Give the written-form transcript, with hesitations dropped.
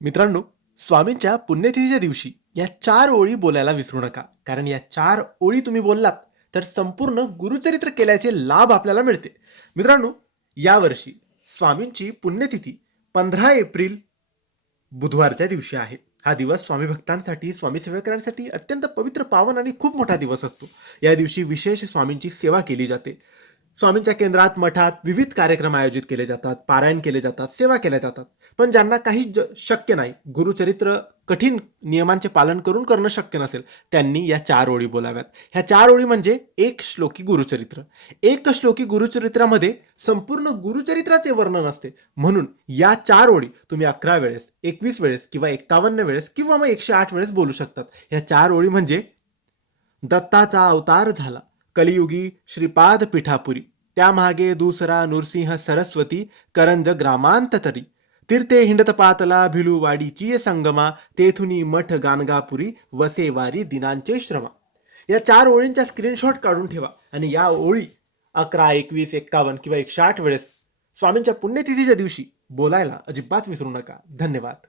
मित्रांनो, स्वामींच्या पुण्यतिथीच्या दिवशी या 4 ओळी बोलायला विसरू नका. कारण या 4 ओळी तुम्ही बोललात, तर संपूर्ण गुरुचरित्र केल्याचे लाभ आपल्याला मिळते. मित्रांनो, यावर्षी स्वामींची पुण्यतिथी 15 एप्रिल बुधवारच्या दिवशी आहे. हा दिवस स्वामी भक्तांसाठी, स्वामी सेवेकरांसाठी अत्यंत पवित्र, पावन आणि खूप मोठा दिवस असतो. या दिवशी विशेष स्वामींची सेवा केली जाते. स्वामींच्या केंद्रात, मठात विविध कार्यक्रम आयोजित केले जातात, पारायण केले जातात, सेवा केल्या जातात. पण ज्यांना काही शक्य नाही, गुरुचरित्र कठीण नियमांचे पालन करून करणं शक्य नसेल, त्यांनी या 4 ओळी बोलाव्यात. ह्या 4 ओळी म्हणजे एक श्लोकी गुरुचरित्र. एक श्लोकी गुरुचरित्रामध्ये संपूर्ण गुरुचरित्राचे वर्णन असते. म्हणून या 4 ओळी तुम्ही 11 वेळेस, 21 वेळेस किंवा 51 वेळेस किंवा मग 108 वेळेस बोलू शकतात. ह्या 4 ओळी म्हणजे: दत्ताचा अवतार झाला कलियुगी श्रीपाद पिठापुरी, त्यामागे दुसरा नृसिंह सरस्वती, करंज ग्रामांततरी, तीर्थे हिंडत पातला भिलूवाडीची संगमा, तेथुनी मठ गाणगापुरी, वसेवारी दिनांचे श्रमा. या 4 ओळींचा स्क्रीनशॉट काढून ठेवा आणि या ओळी 11, 21, 51 किंवा 108 वेळेस स्वामींच्या पुण्यतिथीच्या दिवशी बोलायला अजिबात विसरू नका. धन्यवाद.